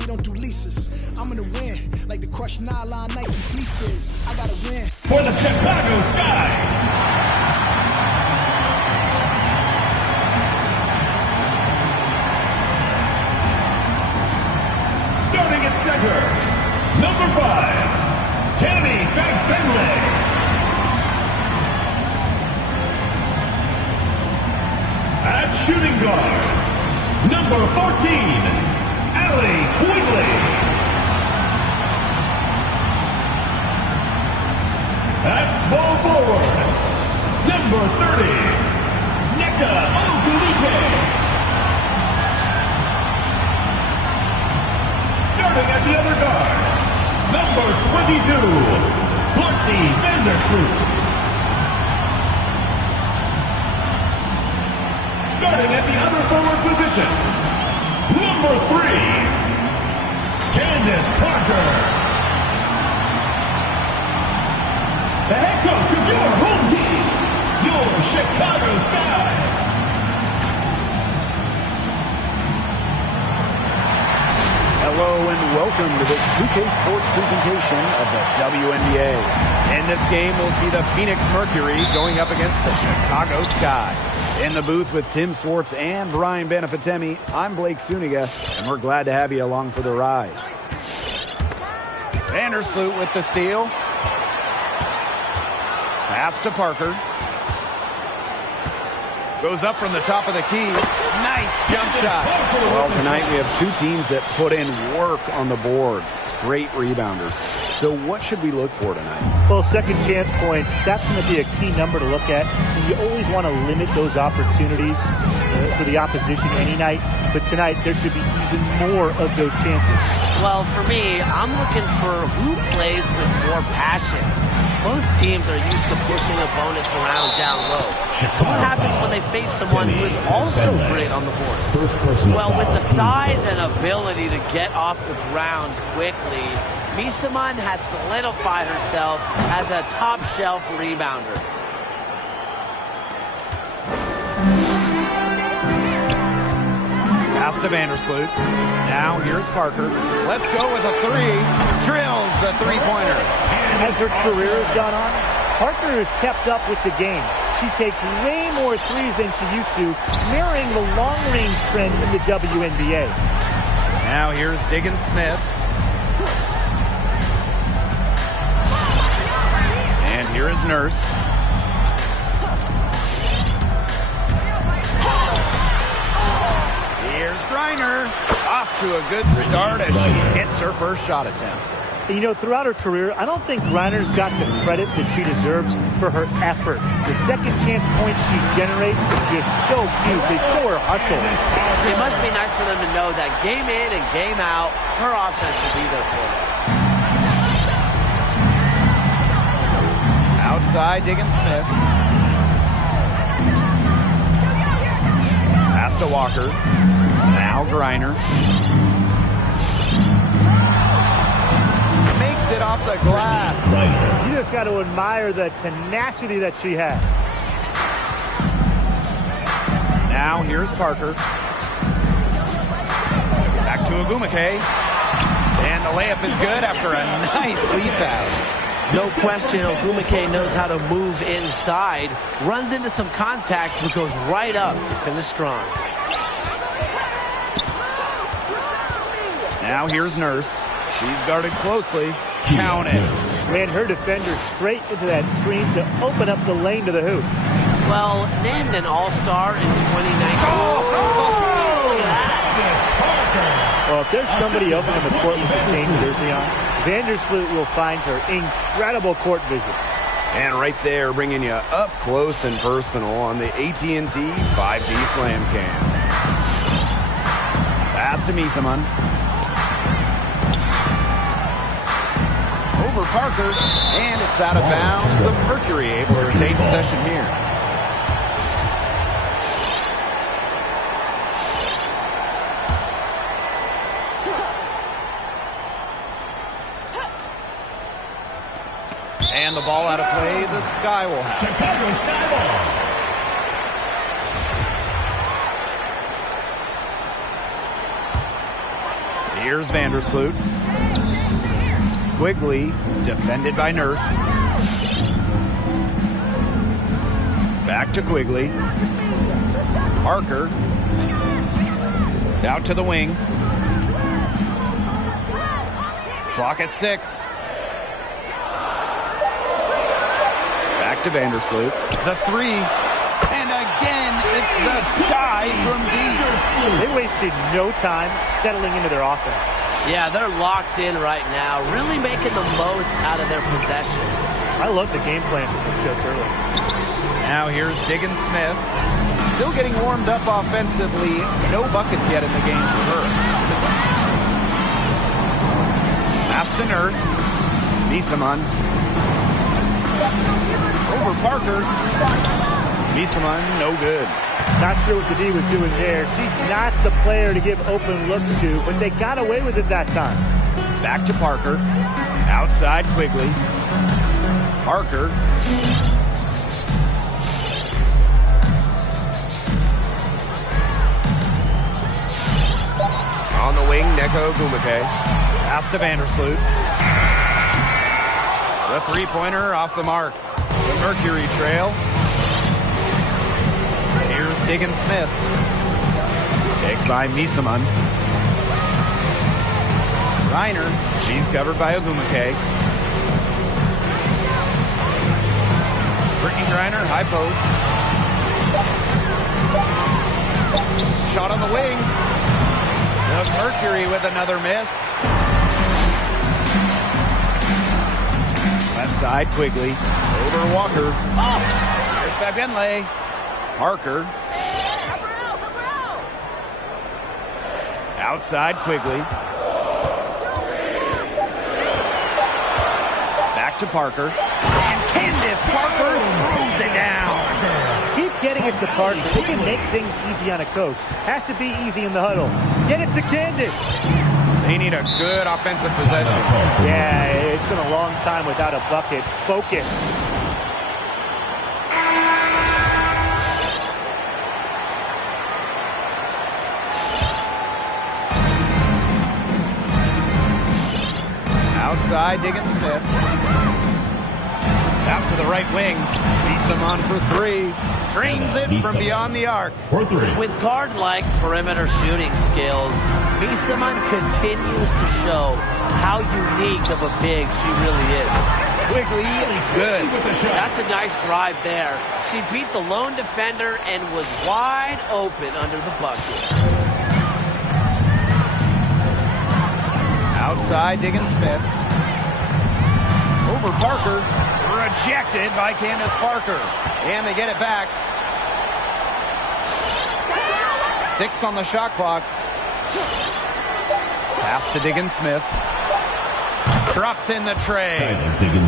we don't do leases. I'm gonna win, like the crushed nylon Nike fleeces. I gotta win. For the Chicago Sky. Starting at center, number 5, Tammy McBinley. At shooting guard, number 14, Allie Quigley. At small forward, number 30, Nneka Ogwumike. Starting at the other guard, number 22, Courtney Vandersloot. Starting at the other forward position, number 3, Candace Parker. The head coach of your home team, your Chicago Sky. Hello and welcome to this 2K Sports presentation of the WNBA. In this game, we'll see the Phoenix Mercury going up against the Chicago Sky. In the booth with Tim Swartz and Brian Benefitemi, I'm Blake Suniga, and we're glad to have you along for the ride. Vandersloot with the steal. Pass to Parker. Goes up from the top of the key. Nice jump shot. Well, tonight we have two teams that put in work on the boards. Great rebounders. So what should we look for tonight? Well, second chance points, that's going to be a key number to look at. And you always want to limit those opportunities for the opposition any night. But tonight, there should be even more of those chances. Well, for me, I'm looking for who plays with more passion. Both teams are used to pushing opponents around down low. So what happens when they face someone who is also great on the board? Well, with the size and ability to get off the ground quickly, Misaman has solidified herself as a top-shelf rebounder. Pass to Vandersloot. Now here's Parker. Let's go with a three. Drills the three-pointer. As her career has gone on, Parker has kept up with the game. She takes way more threes than she used to, mirroring the long-range trend in the WNBA. Now here's Diggins-Smith. And here is Nurse. Here's Griner. Off to a good start as she hits her first shot attempt. You know, throughout her career, I don't think Griner's got the credit that she deserves for her effort. The second chance points she generates are just so cute. They show her hustle. It must be nice for them to know that game in and game out, her offense will be there for them. Outside, Diggins-Smith. Pass to Walker. Now Griner. Makes it off the glass. You just got to admire the tenacity that she has. Now here's Parker. Back to Ogwumike. And the layup is good after a nice lead pass. No question, Ogwumike knows how to move inside, runs into some contact, but goes right up to finish strong. Now here's Nurse. She's guarded closely. Count it. Ran her defender straight into that screen to open up the lane to the hoop. Well, named an all-star in 2019. Well, if there's somebody open on the court with the same jersey on, Vandersloot will find her incredible court vision. And right there, bringing you up close and personal on the AT&T 5G Slam Cam. Pass to Misaman. Over Parker, and it's out of bounds. The Mercury able to retain possession here. And the ball out of play, the Sky will have. Chicago Sky ball. Here's Vandersloot. Quigley, defended by Nurse. Back to Quigley. Parker. Out to the wing. Clock at 6. Back to Vandersloot. The 3. And again, it's the sky from deep. They wasted no time settling into their offense. Yeah, they're locked in right now, really making the most out of their possessions. I love the game plan from this coach early. Now here's Diggins Smith. Still getting warmed up offensively. No buckets yet in the game for her. Pass to Nurse. Misaman. Over Parker. Misaman, no good. Not sure what the D was doing there. She's not the player to give open looks to, but they got away with it that time. Back to Parker. Outside Quigley. Parker. On the wing, Neko Gumake. Pass to Vandersloot. The three-pointer off the mark. The Mercury trail. Here's Diggins Smith. Picked by Misaman. Reiner. She's covered by Ogumake. Brittany Reiner, high post. Shot on the wing. The Mercury with another miss. Left side, Quigley. Over Walker. There's Fabienle. Parker. Outside, Quigley. Back to Parker. And Candace Parker throws it down. Keep getting it to Parker. They can make things easy on a coach. Has to be easy in the huddle. Get it to Candace. They need a good offensive possession. Yeah, it's been a long time without a bucket. Focus. Outside, Diggins Smith. Out to the right wing. Misaman for 3. Drains it from beyond the arc. With guard-like perimeter shooting skills, Misaman continues to show how unique of a big she really is. Quigley, good. That's a nice drive there. She beat the lone defender and was wide open under the bucket. Outside, Diggins Smith. Over Parker. Rejected by Candace Parker. And they get it back. 6 on the shot clock. Pass to Diggins Smith. Drops in the tray.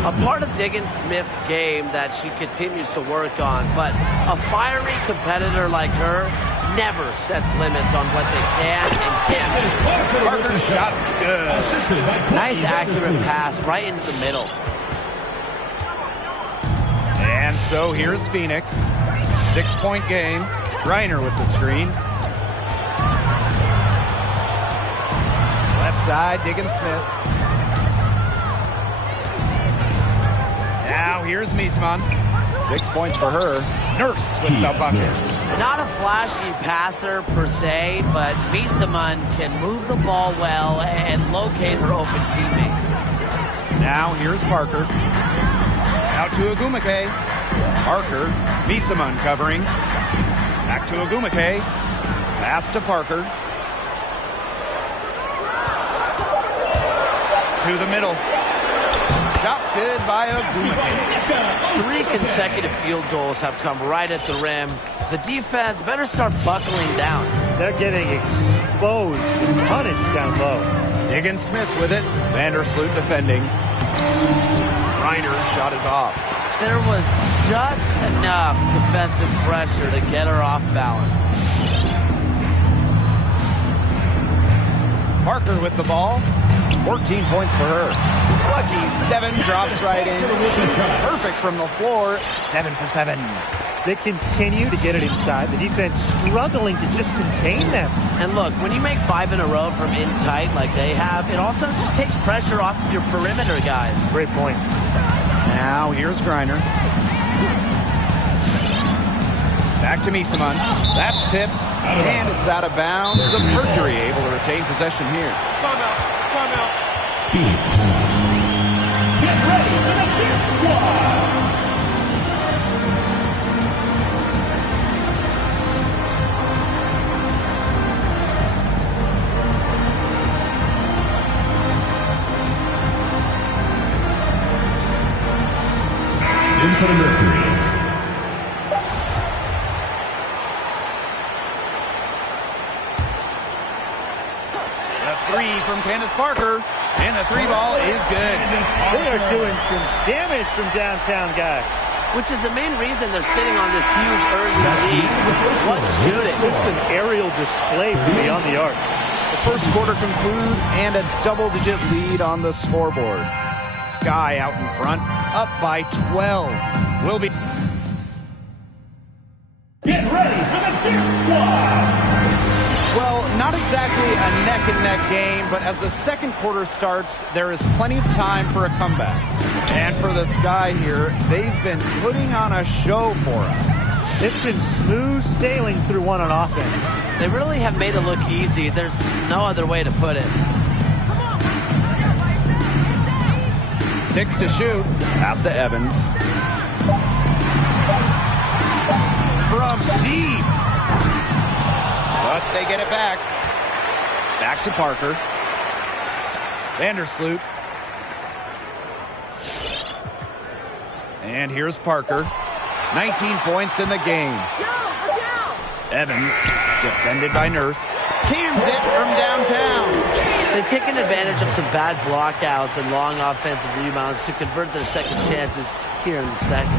A part of Diggins Smith's game that she continues to work on, but a fiery competitor like her never sets limits on what they can and can't do. Parker's shot's good. Nice accurate pass right into the middle. And so here's Phoenix. 6-point game. Reiner with the screen. Left side, Diggins Smith. Now here's Misaman. 6 points for her. Nurse with the bucket. Not a flashy passer per se, but Misaman can move the ball well and locate her open teammates. Now here's Parker. Out to Ogumake. Parker. Misaman covering. Back to Ogumake. Pass to Parker. To the middle. Shot's good by Ogumake. 3 consecutive field goals have come right at the rim. The defense better start buckling down. They're getting exposed and punished down low. Diggins Smith with it. Vandersloot defending. Reiner's shot is off. There was just enough defensive pressure to get her off balance. Parker with the ball. 14 points for her. Lucky 7 drops right in. Perfect from the floor. 7 for 7. They continue to get it inside. The defense struggling to just contain them. And look, when you make 5 in a row from in tight like they have, it also just takes pressure off of your perimeter guys. Great point. Now here's Griner. Back to Misaman. That's tipped. And it's out of bounds. The Mercury able to retain possession here. Timeout. Phoenix time. Get ready for the Death Squad. In for the Mercury. Three from Candace Parker, and the 3-ball is good. They are doing some damage from downtown, guys. Which is the main reason they're sitting on this huge early lead. What shooting? Just an aerial display from beyond the arc. The first quarter concludes, and a double-digit lead on the scoreboard. Sky out in front, up by 12. Will be. Get ready for the Death Squad. Well, not exactly a neck-and-neck game, but as the second quarter starts, there is plenty of time for a comeback. And for the Sky here, they've been putting on a show for us. It's been smooth sailing through one on offense. They really have made it look easy. There's no other way to put it. 6 to shoot. Pass to Evans. From deep. But they get it back. Back to Parker. Vandersloot. And here's Parker. 19 points in the game. Evans, defended by Nurse. Cans it from downtown. They've taken advantage of some bad blockouts and long offensive rebounds to convert their second chances here in the second.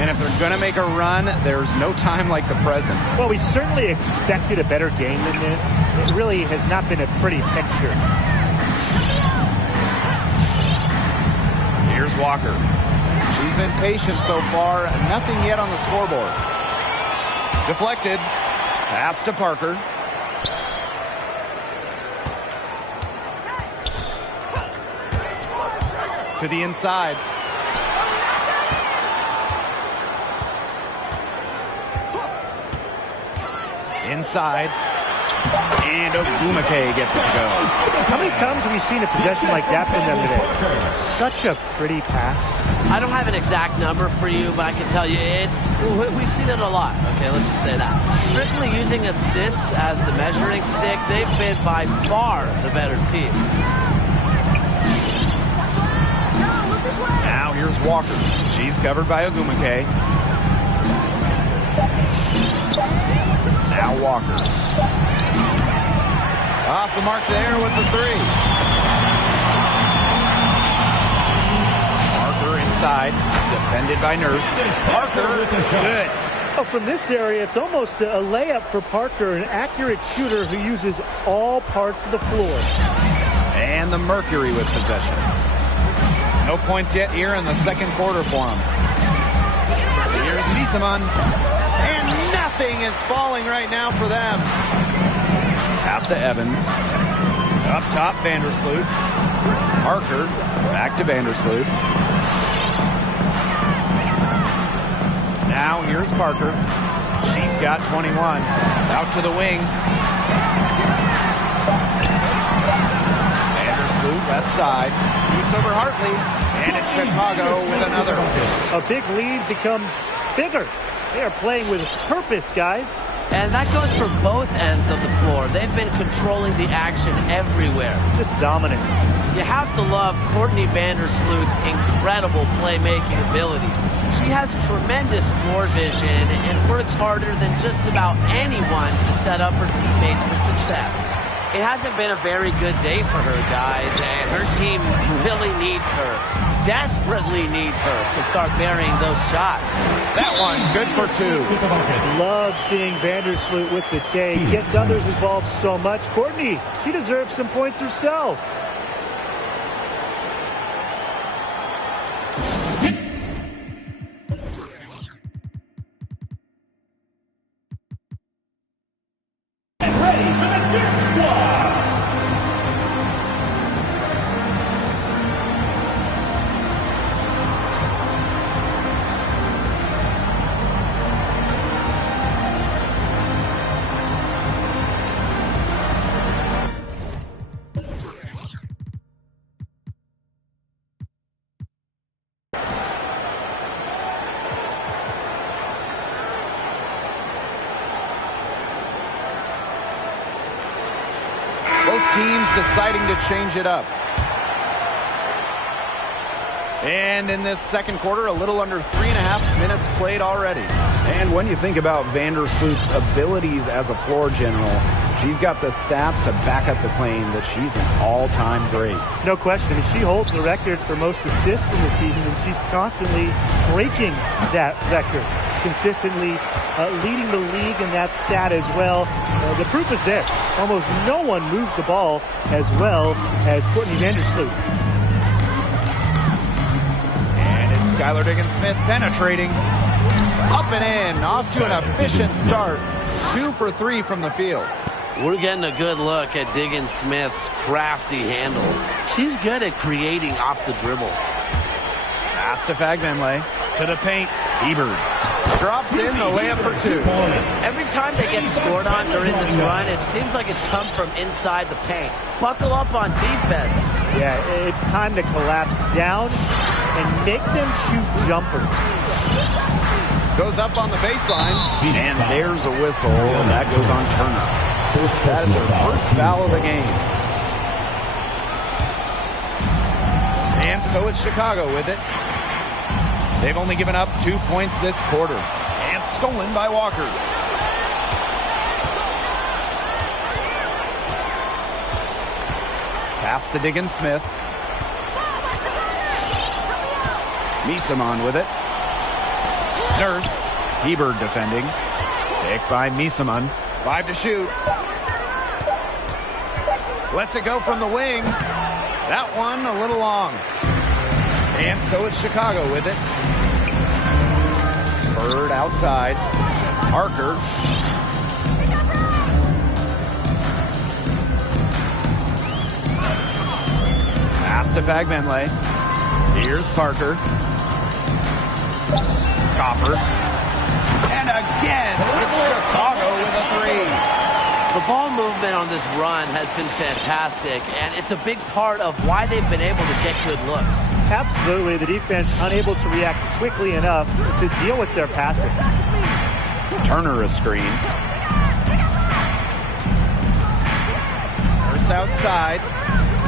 And if they're going to make a run, there's no time like the present. Well, we certainly expected a better game than this. It really has not been a pretty picture. Here's Walker. She's been patient so far. Nothing yet on the scoreboard. Deflected. Pass to Parker. To the inside. Inside. And Ogumake gets it to go. How many times have we seen a possession like that from them today? Such a pretty pass. I don't have an exact number for you, but I can tell you we've seen it a lot. Okay, let's just say that. Strictly using assists as the measuring stick, they've been by far the better team. Now here's Walker. She's covered by Ogumake. Now Walker. Off the mark there with the 3. Parker inside. Defended by Nurse. Parker, good. Oh, from this area, it's almost a layup for Parker, an accurate shooter who uses all parts of the floor. And the Mercury with possession. No points yet here in the second quarter for him. Here's Misaman. And nothing is falling right now for them. Pass to Evans. Up top, Vandersloot. Parker. Back to Vandersloot. Now here's Parker. She's got 21. Out to the wing. Vandersloot left side. Shoots over Hartley. And it's Chicago with another. A big lead becomes bigger. They are playing with purpose, guys. And that goes for both ends of the floor. They've been controlling the action everywhere. Just dominant. You have to love Courtney Vandersloot's incredible playmaking ability. She has tremendous floor vision and works harder than just about anyone to set up her teammates for success. It hasn't been a very good day for her, guys, and her team really needs her, desperately needs her to start burying those shots. That one, good for 2. Love seeing Vandersloot with the take. Gets others involved so much. Courtney, she deserves some points herself. teams deciding to change it up. And in this second quarter, a little under 3.5 minutes played already. And when you think about Vandersloot's abilities as a floor general, she's got the stats to back up the claim that she's an all-time great. No question. I mean, she holds the record for most assists in the season, and she's constantly breaking that record. Consistently leading the league in that stat as well. The proof is there. Almost no one moves the ball as well as Courtney Vandersloot. And it's Skylar Diggins-Smith penetrating. Up and in. Off to an efficient start. 2 for 3 from the field. We're getting a good look at Diggins-Smith's crafty handle. She's good at creating off the dribble. Pass to Fagbenley. To the paint. Ebert drops in the layup for 2. Every time they get scored on during this run, it seems like it's come from inside the paint. Buckle up on defense. Yeah, it's time to collapse down and make them shoot jumpers. Goes up on the baseline, and there's a whistle. That goes on Turner. That is her first foul of the game. And so it's Chicago with it. They've only given up 2 points this quarter. And stolen by Walker. Pass to Diggins-Smith. Misamon with it. Nurse. Hebert defending. Picked by Misamon. 5 to shoot. Lets it go from the wing. That one a little long. And so it's Chicago with it. Bird outside. Parker. Pass to Fagbenley. Here's Parker. Copper. And again, it's Chicago with a 3. The ball movement on this run has been fantastic, and it's a big part of why they've been able to get good looks. Absolutely. The defense unable to react quickly enough to deal with their passing. Turner a screen. First outside.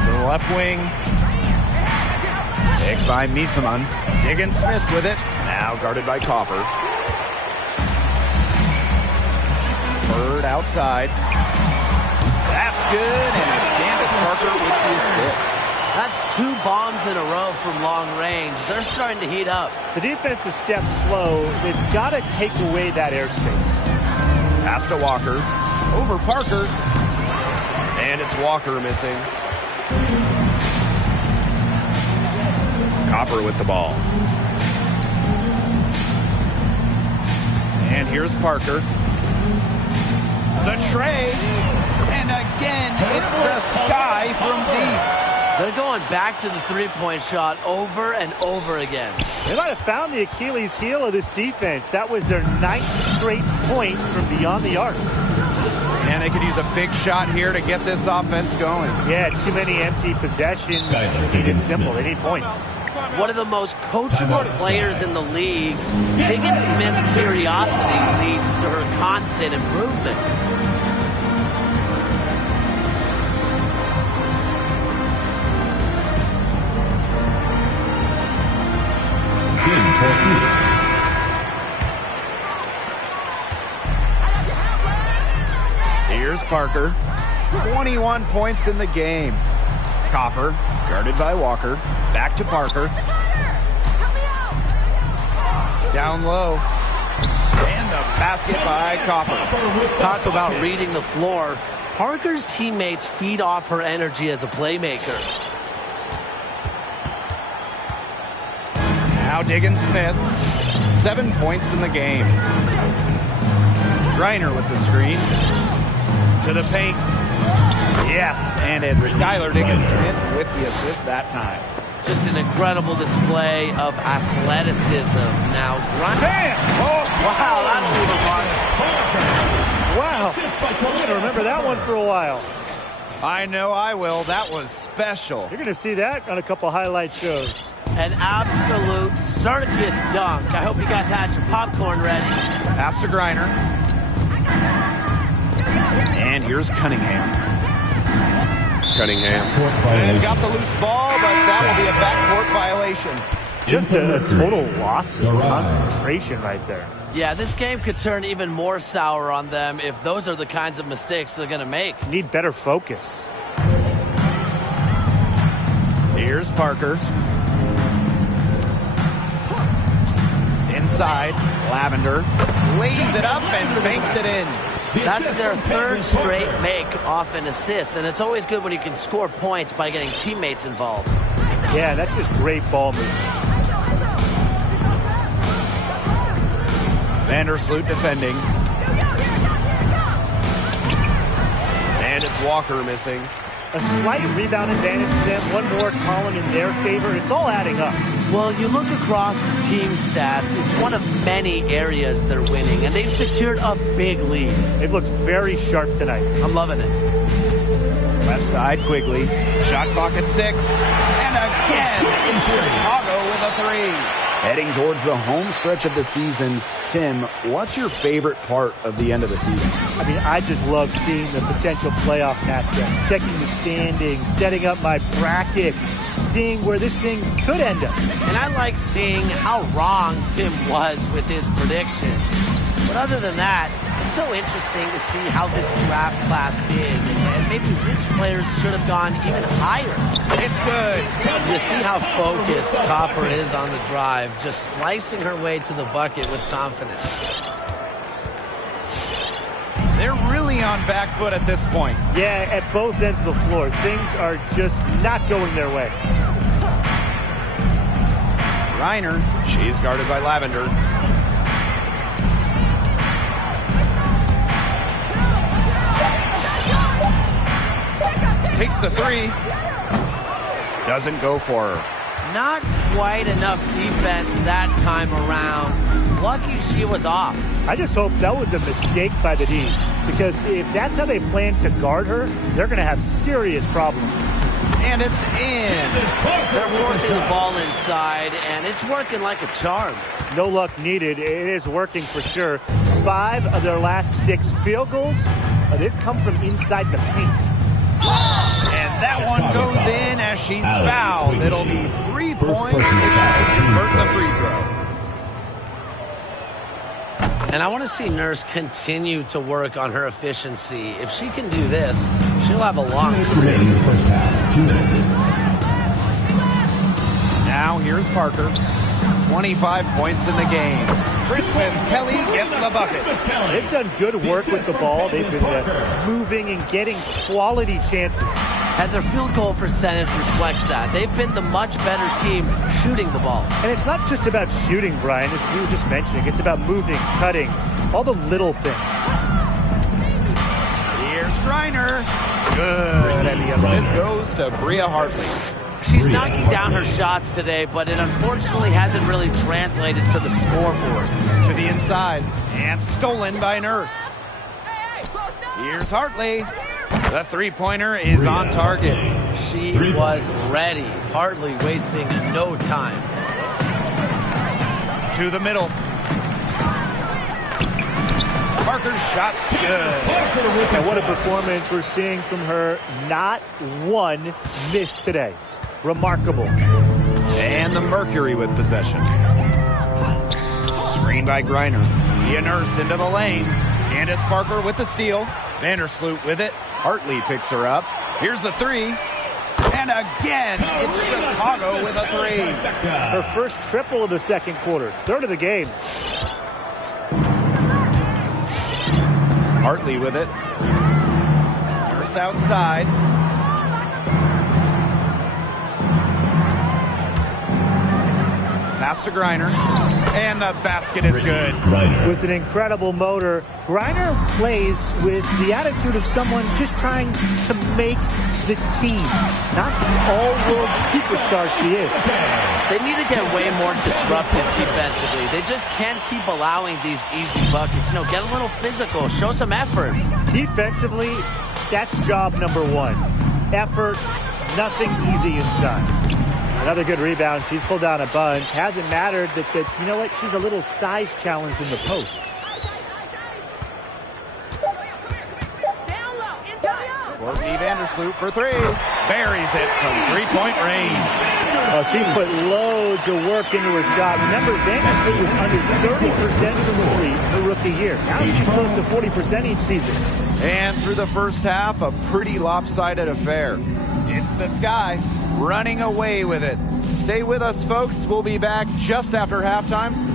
To the left wing. Picked by Misamon. Diggins-Smith with it. Now guarded by Copper. Bird outside. That's good, and it's Candace Parker with the assist. That's 2 bombs in a row from long range. They're starting to heat up. The defense is stepped slow. They've got to take away that airspace. Pass to Walker. Over Parker. And it's Walker missing. Copper with the ball. And here's Parker. The tray. And again, it's the sky from deep. They're going back to the three-point shot over and over again. They might have found the Achilles heel of this defense. That was their 9th straight point from beyond the arc. And they could use a big shot here to get this offense going. Yeah, too many empty possessions. It's simple. They need points. One of the most coachable players in the league, Diggins-Smith's curiosity leads to her constant improvement. Here's Parker. 21 points in the game. Copper, guarded by Walker. Back to Parker. Down low. And the basket by Copper. Talk about reading the floor. Parker's teammates feed off her energy as a playmaker. Now Diggins-Smith. 7 points in the game. Griner with the screen. To the paint. Yes, and it's Skylar Diggins-Smith with the assist that time. Just an incredible display of athleticism. Now, Bam! Oh, wow, that'll leave a mark. Wow. I'm going to remember that one for a while. I know I will. That was special. You're going to see that on a couple highlight shows. An absolute circus dunk. I hope you guys had your popcorn ready. Pass to Griner. And here's Cunningham. Cunningham. And got the loose ball, but that will be a backcourt violation. Just a total loss of concentration right there. Yeah, this game could turn even more sour on them if those are the kinds of mistakes they're going to make. Need better focus. Here's Parker. Inside, Lavender. Lays it up and banks it in. That's their third straight make off an assist, and it's always good when you can score points by getting teammates involved. Yeah, that's just great ball movement. Vandersloot defending. And it's Walker missing. A slight rebound advantage to them. One more column in their favor. It's all adding up. Well, you look across the team stats, it's one of many areas they're winning, and they've secured a big lead. They've looked very sharp tonight. I'm loving it. Left side, Quigley. Shot clock at 6. And again, Chicago with a 3. Heading towards the home stretch of the season. Tim, what's your favorite part of the end of the season? I mean, I just love seeing the potential playoff matchup, checking the standings, setting up my bracket, seeing where this thing could end up. And I like seeing how wrong Tim was with his prediction. But other than that, it's so interesting to see how this draft class did and maybe which players should have gone even higher. It's good. You see how focused Copper is on the drive, just slicing her way to the bucket with confidence. They're really on back foot at this point. Yeah, at both ends of the floor. Things are just not going their way. Reiner, she's guarded by Lavender. Takes the 3. Doesn't go for her. Not quite enough defense that time around. Lucky she was off. I just hope that was a mistake by the D, because if that's how they plan to guard her, they're going to have serious problems. And it's in. They're forcing the ball inside, and it's working like a charm. No luck needed. It is working for sure. 5 of their last 6 field goals, they've come from inside the paint. And that one goes in as she's fouled. It'll be 3 points if she can convert the free throw. And I want to see Nurse continue to work on her efficiency. If she can do this, she'll have a long career. First half, 2 minutes. Now here's Parker. 25 points in the game. Christmas Kelly gets the bucket. They've done good work with the ball. They've been moving and getting quality chances. And their field goal percentage reflects that. They've been the much better team shooting the ball. And it's not just about shooting, Brian, as we were just mentioning. It's about moving, cutting, all the little things. Here's Reiner. Good. And the assist goes to Bria Hartley. She's knocking down her shots today, but it unfortunately hasn't really translated to the scoreboard. To the inside. And stolen by Nurse. Here's Hartley. The three-pointer is on target. She was ready. Hartley wasting no time. To the middle. Parker's shot's good. And what a performance we're seeing from her. Not one miss today. Remarkable. And the Mercury with possession. Screen by Griner. Via Nurse into the lane. Candace Parker with the steal. Vandersloot with it. Hartley picks her up. Here's the 3. And again, it's Chicago with a 3. Her first triple of the second quarter. Third of the game. Hartley with it. Nurse outside. Pass to Griner. And the basket is good. With an incredible motor, Griner plays with the attitude of someone just trying to make the team, not the all-world superstar she is. They need to get way more disruptive defensively. They just can't keep allowing these easy buckets. You know, get a little physical, show some effort. Defensively, that's job number 1. Effort, nothing easy inside. Another good rebound. She's pulled down a bunch. Hasn't mattered that you know what? She's a little size challenged in the post. Courtney Vandersloot for three. Buries it from three-point range. Well, she put loads of work into her shot. Remember, Vandersloot was under 30% from three her rookie year. Now she's close to 40% each season. And through the first half, a pretty lopsided affair. It's the Sky running away with it. Stay with us, folks. We'll be back just after halftime.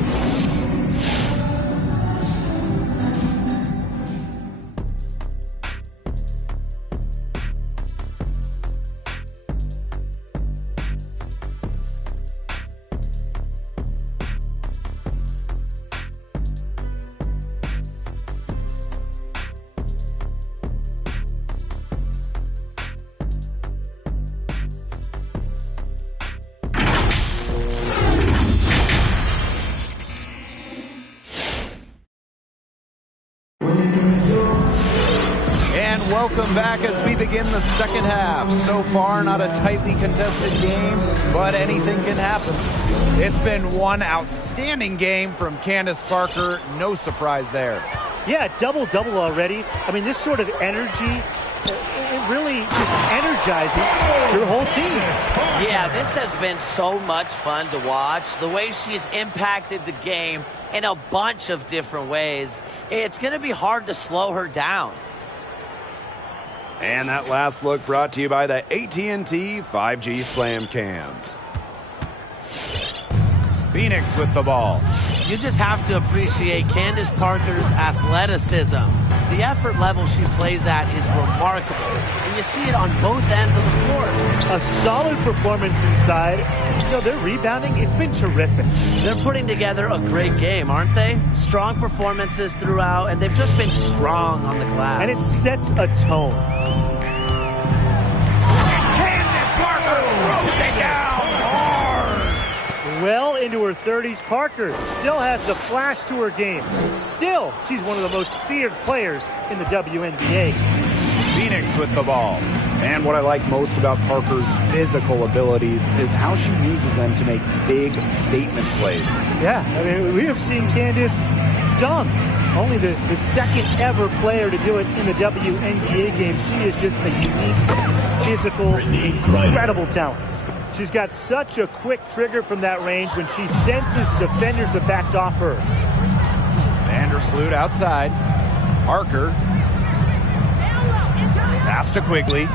Welcome back as we begin the second half. So far, not a tightly contested game, but anything can happen. It's been one outstanding game from Candace Parker. No surprise there. Yeah, double-double already. I mean, this sort of energy, it really just energizes your whole team. Yeah, this has been so much fun to watch. The way she's impacted the game in a bunch of different ways. It's going to be hard to slow her down. And that last look brought to you by the AT&T 5G Slam Cam. Phoenix with the ball. You just have to appreciate Candace Parker's athleticism. The effort level she plays at is remarkable, and you see it on both ends of the floor. A solid performance inside. You know, their rebounding, it's been terrific. They're putting together a great game, aren't they? Strong performances throughout, and they've just been strong on the glass. And it sets a tone. Candace Parker throws it down hard. Well into her 30s, Parker still has the flash to her game. Still, she's one of the most feared players in the WNBA. Phoenix with the ball. And what I like most about Parker's physical abilities is how she uses them to make big statement plays. Yeah, I mean, we have seen Candace dunk. Only the second ever player to do it in the WNBA game. She is just a unique, physical, incredible talent. She's got such a quick trigger from that range when she senses defenders have backed off her. Vandersloot outside. Parker. Pass to Quigley.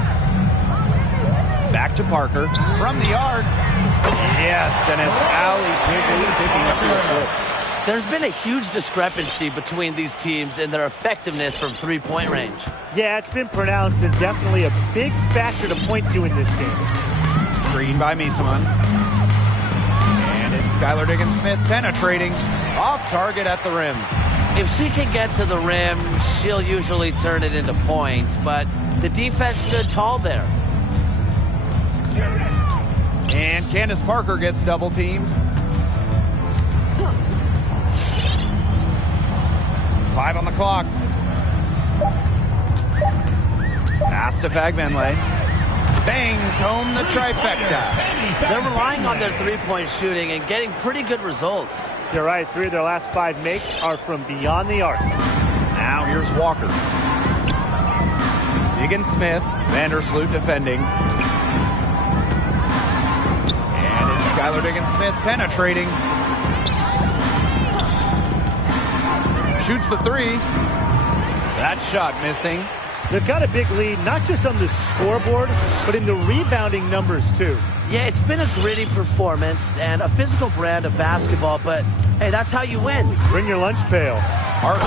Back to Parker. From the yard. Yes, and it's Allie Quigley picking up the assist. There's been a huge discrepancy between these teams in their effectiveness from three-point range. Yeah, it's been pronounced and definitely a big factor to point to in this game. Green by Miesemann. And it's Skylar Diggins-Smith penetrating off target at the rim. If she can get to the rim, she'll usually turn it into points, but the defense stood tall there. And Candace Parker gets double teamed. 5 on the clock. Pass to Fagbenle. Bangs home the trifecta. They're relying on their three-point shooting and getting pretty good results. You're right, 3 of their last 5 makes are from beyond the arc. Now here's Walker. Diggins-Smith, Vandersloot defending. And it's Skylar Diggins-Smith penetrating. Shoots the 3. That shot missing. They've got a big lead, not just on the scoreboard, but in the rebounding numbers, too. Yeah, it's been a gritty performance and a physical brand of basketball, but, hey, that's how you win. Bring your lunch pail. Parker.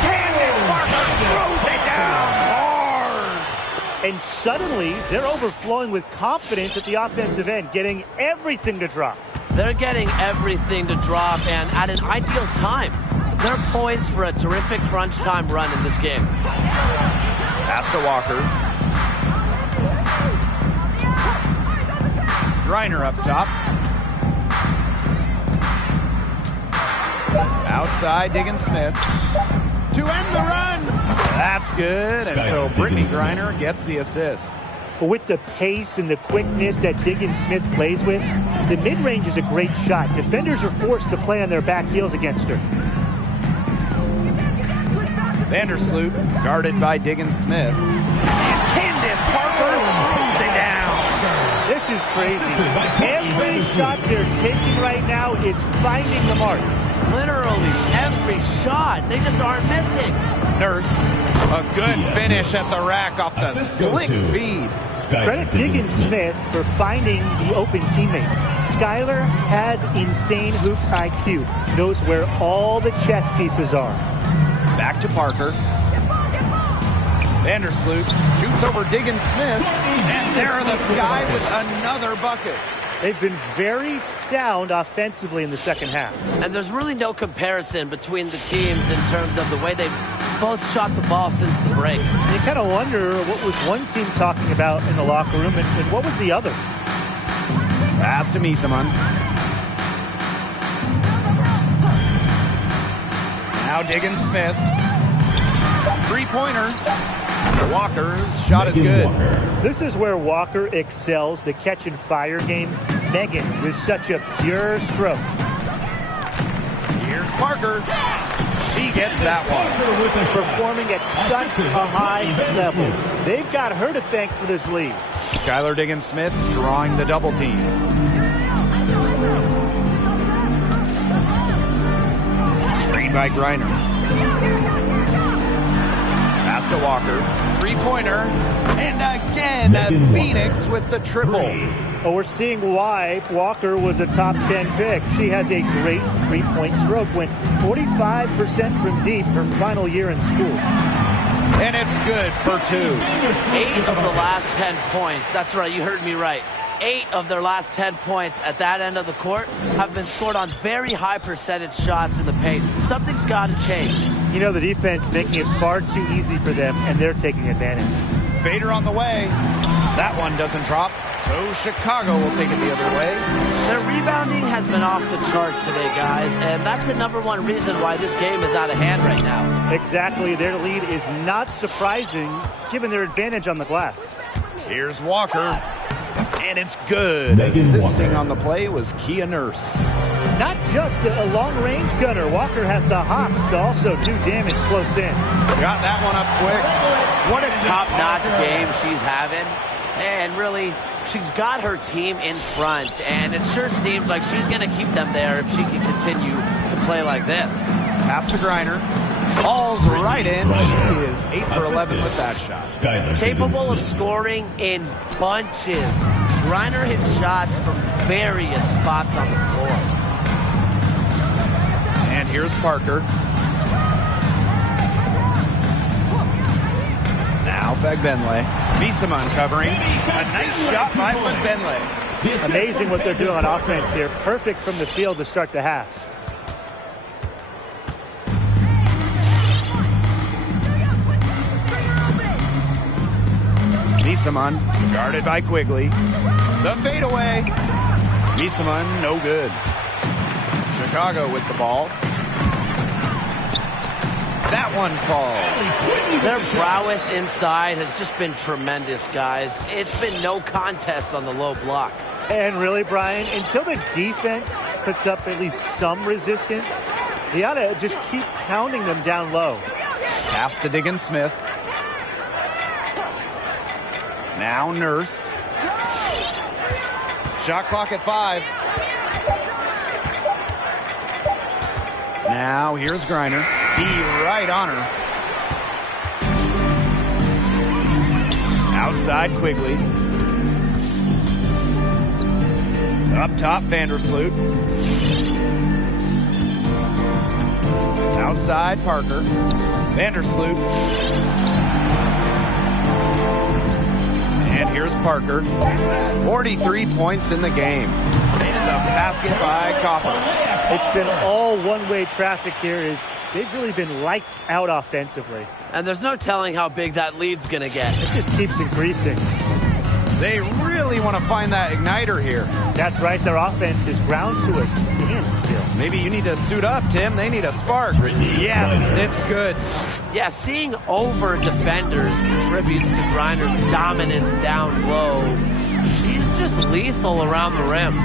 Candace Parker throws it down hard. And suddenly, they're overflowing with confidence at the offensive end, getting everything to drop. They're getting everything to drop, and at an ideal time. They're poised for a terrific crunch time run in this game. Pass to Walker. Griner up top. Outside, Diggins-Smith. To end the run. That's good. And so Brittany Griner gets the assist. But with the pace and the quickness that Diggins-Smith plays with, the mid-range is a great shot. Defenders are forced to play on their back heels against her. Vandersloot guarded by Diggins-Smith. And Candace Candace Parker cruising down. This is crazy. Every shot they're taking right now is finding the mark. Literally every shot. They just aren't missing. Nurse, a good finish at the rack off the slick feed. Credit Diggins Smith for finding the open teammate. Skylar has insane hoops IQ, knows where all the chess pieces are. Back to Parker. Vandersloot shoots over Diggins Smith, and there in the sky with another bucket. They've been very sound offensively in the second half. And there's really no comparison between the teams in terms of the way they've both shot the ball since the break. You kind of wonder what was one team talking about in the locker room and what was the other. Pass to Misaman. Now Diggins Smith. Three-pointer. Walker's shot is good. This is where Walker excels, the catch and fire game. Megan with such a pure stroke. Here's Parker. She gets that one. Performing at such a high level. They've got her to thank for this lead. Skylar Diggins Smith drawing the double team. Screen by Griner. Pass to Walker. Three-pointer. And again, Phoenix with the triple. Oh, we're seeing why Walker was a top 10 pick. She has a great three-point stroke. Went 45% from deep her final year in school. And it's good for two. 8 of the last 10 points. That's right, you heard me right. 8 of their last 10 points at that end of the court have been scored on very high percentage shots in the paint. Something's got to change. You know, the defense making it far too easy for them, and they're taking advantage. Vader on the way. That one doesn't drop, so Chicago will take it the other way. Their rebounding has been off the chart today, guys, and that's the #1 reason why this game is out of hand right now. Exactly. Their lead is not surprising, given their advantage on the glass. Here's Walker, and it's good. Assisting on the play was Kia Nurse. Not just a long-range gunner. Walker has the hops to also do damage close in. Got that one up quick. What a top-notch game she's having. And really, she's got her team in front, and it sure seems like she's going to keep them there if she can continue to play like this. Pass to Griner. Falls right in. She is 8 for 11 with that shot. Capable of scoring in bunches. Griner hits shots from various spots on the floor. And here's Parker. Now Fagbenle. Misaman covering. A nice shot by Fagbenle. Amazing what they're doing on offense here. Perfect from the field to start the half. Misaman guarded by Quigley. The fadeaway. Misaman no good. Chicago with the ball. That one falls. Their prowess inside has just been tremendous, guys. It's been no contest on the low block. And really, Brian, until the defense puts up at least some resistance, they ought to just keep pounding them down low. Pass to Diggins Smith. Now Nurse. Shot clock at 5. Now here's Griner. He right on her. Outside Quigley. Up top Vandersloot. Outside Parker. Vandersloot. And here's Parker. 43 points in the game. And a basket by Copper. It's been all one-way traffic here. They've really been lights out offensively. And there's no telling how big that lead's going to get. It just keeps increasing. They really want to find that igniter here. That's right. Their offense is ground to a standstill. Maybe you need to suit up, Tim. They need a spark. Yes, it's good. Yeah, seeing over defenders contributes to Griner's dominance down low. She's just lethal around the rim.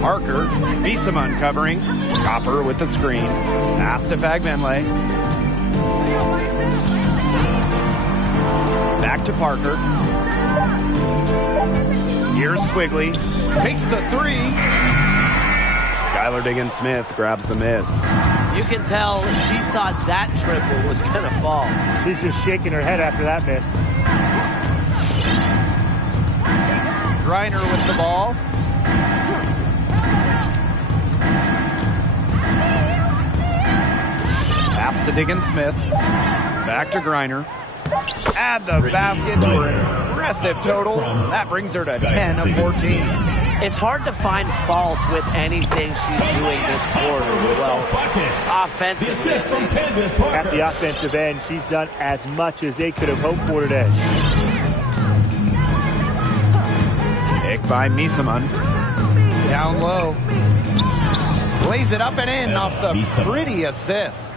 Parker, Misaman covering. Copper with the screen. Pass to Fagbenle. Back Back to Parker. Here's Quigley. Takes the three. Skylar Diggins-Smith grabs the miss. You can tell she thought that triple was going to fall. She's just shaking her head after that miss. Griner with the ball. Pass to Diggins-Smith. Back to Griner. Add the basket to her impressive total. That brings her to 10 of 14. It's hard to find fault with anything she's doing this quarter. Well, offensively. At the offensive end, she's done as much as they could have hoped for today. Pick by Misaman. Down low. Plays it up and in off the pretty assist.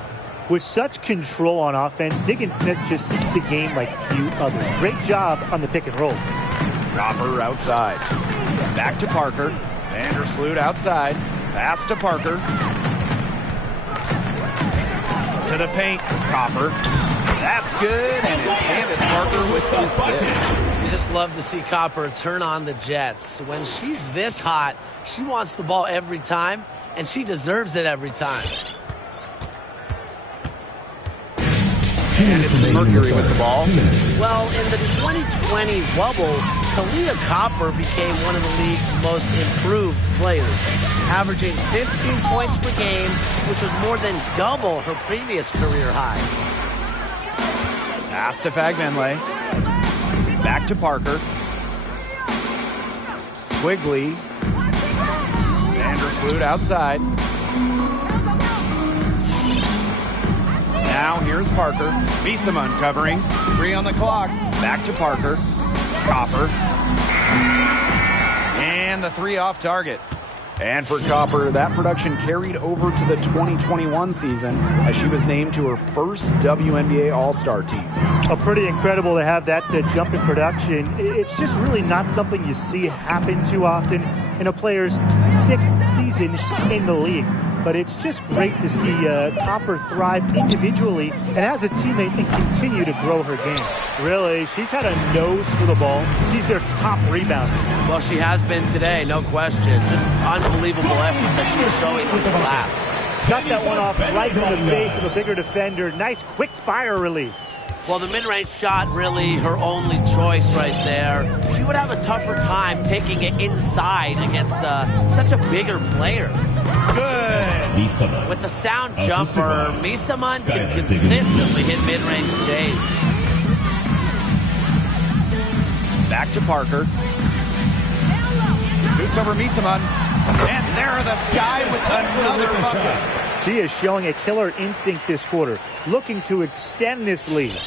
With such control on offense, Diggins-Smith just sees the game like few others. Great job on the pick and roll. Copper outside. Back to Parker. Vandersloot outside. Pass to Parker. To the paint. Copper. That's good. And it's Candace Parker with the assist. You just love to see Copper turn on the Jets. When she's this hot, she wants the ball every time, and she deserves it every time. And it's Mercury with the ball. Well, in the 2020 bubble, Kalia Copper became one of the league's most improved players, averaging 15 points per game, which was more than double her previous career high. Pass to Fagbenle. Back to Parker. Quigley. Vandersloot outside. Now here's Parker. Misaman covering. 3 on the clock. Back to Parker. Copper. And the 3 off target. And for Copper, that production carried over to the 2021 season as she was named to her first WNBA All-Star team. Pretty incredible to have that jump in production. It's just really not something you see happen too often in a player's 6th season in the league. But it's just great to see Copper thrive individually and as a teammate and continue to grow her game. Really, she's had a nose for the ball. She's their top rebounder. Well, she has been today, no question. Just unbelievable effort that she's showing on the glass. Cut that one off right in the face of a bigger defender. Nice quick fire release. Well, the mid-range shot really her only choice right there. She would have a tougher time taking it inside against such a bigger player. Good. With the sound jumper, Misaman can consistently hit mid-range days. Back to Parker. Shoots over Misaman. And there the Sky with another bucket. She is showing a killer instinct this quarter, looking to extend this lead.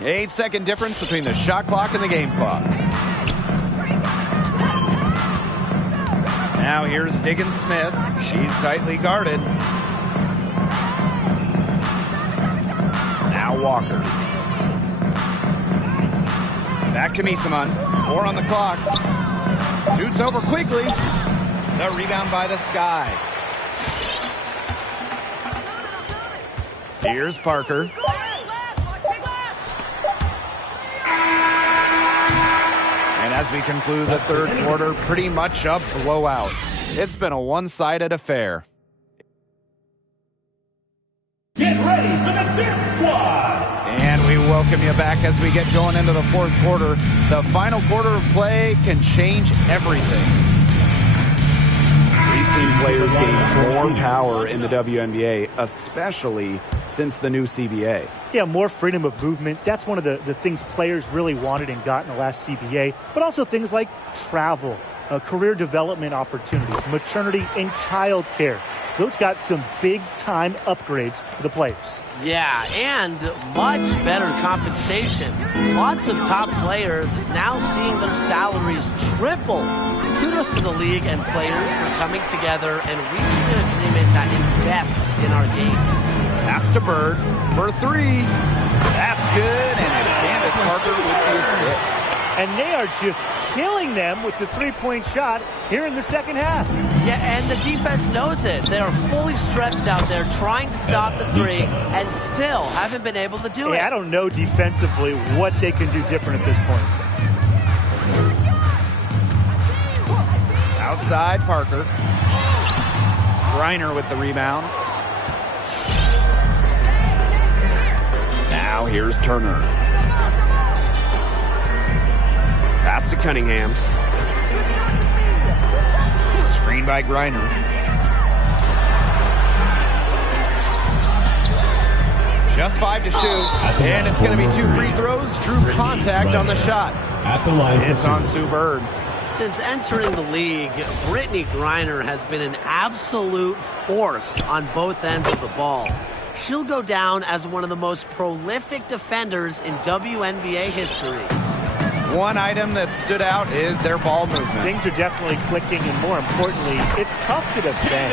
8-second difference between the shot clock and the game clock. Now here's Diggins-Smith. She's tightly guarded. Now Walker. Back to Misaman. 4 on the clock. Shoots over quickly. The rebound by the Sky. Here's Parker. And as we conclude the third quarter, pretty much a blowout. It's been a one-sided affair. Get ready for the Dip Squad! And we welcome you back as we get going into the fourth quarter. The final quarter of play can change everything. We've seen players gain more power in the WNBA, especially since the new CBA. Yeah, more freedom of movement. That's one of the things players really wanted and got in the last CBA. But also things like travel, career development opportunities, maternity and child care. Those got some big-time upgrades for the players. Yeah, and much better compensation. Lots of top players now seeing their salaries triple. Kudos to the league and players for coming together and reaching an agreement that invests in our game. Pass to Bird for 3. That's good, and it's Candace Parker with the assist. and they are just killing them with the three-point shot here in the second half. Yeah, and the defense knows it. They are fully stretched out there trying to stop the three and still haven't been able to do it. I don't know defensively what they can do different at this point. Outside, Parker. Griner with the rebound. Now here's Turner. Pass to Cunningham. Screen by Griner. Just 5 to shoot, and it's going to be 2 free throws. Drew contact on the shot. At the line, It's on Sue Bird. Since entering the league, Brittany Griner has been an absolute force on both ends of the ball. She'll go down as one of the most prolific defenders in WNBA history. One item that stood out is their ball movement. Things are definitely clicking, and more importantly, it's tough to defend.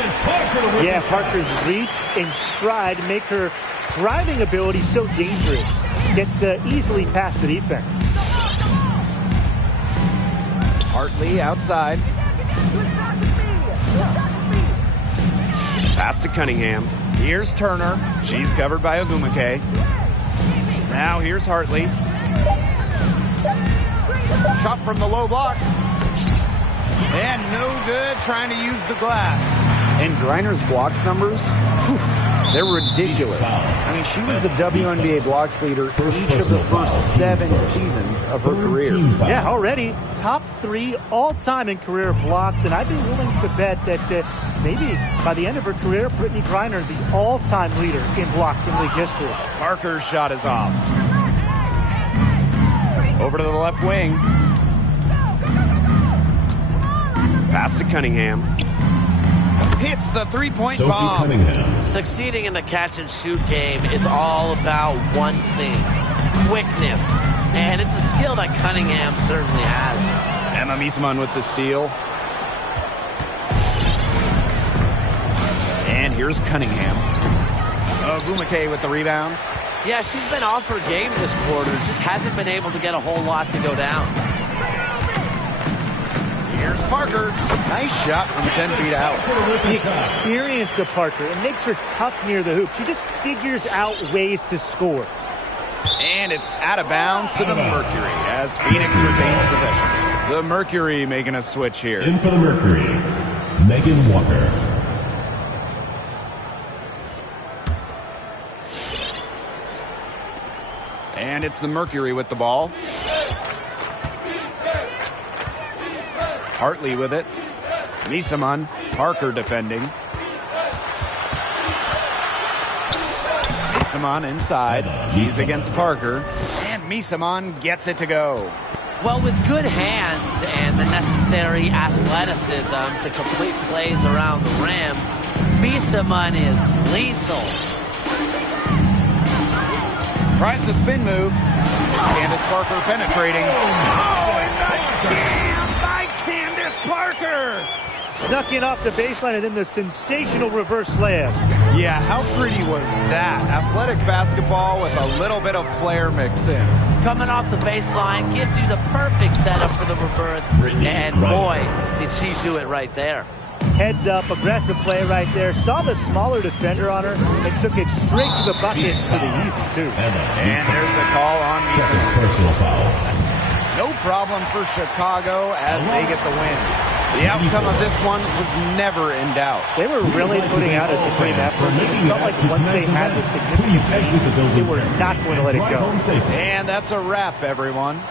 Yeah, Parker's reach and stride make her driving ability so dangerous. Gets easily past the defense. Hartley outside. Pass to Cunningham. Here's Turner. She's covered by Ogumake. Now here's Hartley. Shot from the low block. And no good trying to use the glass. And Griner's blocks numbers, they're ridiculous. I mean, she was the WNBA blocks leader each of the first 7 seasons of her career. Yeah, already top 3 all-time in career blocks, and I'd be willing to bet that maybe by the end of her career, Brittany Griner, the all-time leader in blocks in league history. Parker's shot is off. Over to the left wing. Pass to Cunningham. Hits the three-point Sophie bomb. Cunningham. Succeeding in the catch-and-shoot game is all about one thing: quickness. And it's a skill that Cunningham certainly has. Emma Miesemann with the steal. And here's Cunningham. Ogumake with the rebound. Yeah, she's been off her game this quarter. Just hasn't been able to get a whole lot to go down. Here's Parker. Nice shot from 10 feet out. The experience of Parker, it makes her tough near the hoop. She just figures out ways to score. And it's out of bounds to the Mercury as Phoenix retains possession. The Mercury making a switch here. In for the Mercury, Megan Walker. And it's the Mercury with the ball. Hartley with it. Miesemann. Parker defending. Miesemann inside. He's against Parker. And Miesemann gets it to go. Well, with good hands and the necessary athleticism to complete plays around the rim, Miesemann is lethal. Tries the spin move. It's Candace Parker penetrating. Oh, and the jam by Candace Parker! Snuck in off the baseline and then the sensational reverse layup. Yeah, how pretty was that? Athletic basketball with a little bit of flair mixed in. Coming off the baseline gives you the perfect setup for the reverse. And boy, did she do it right there. Heads up, aggressive play right there. Saw the smaller defender on her and took it straight to the bucket for the easy two. And there's the call on Second personal foul. No problem for Chicago as they get the win. The outcome of this one was never in doubt. They were really putting out a supreme effort. It felt like once they had the significant lead, they were not going to let it go. And that's a wrap, everyone.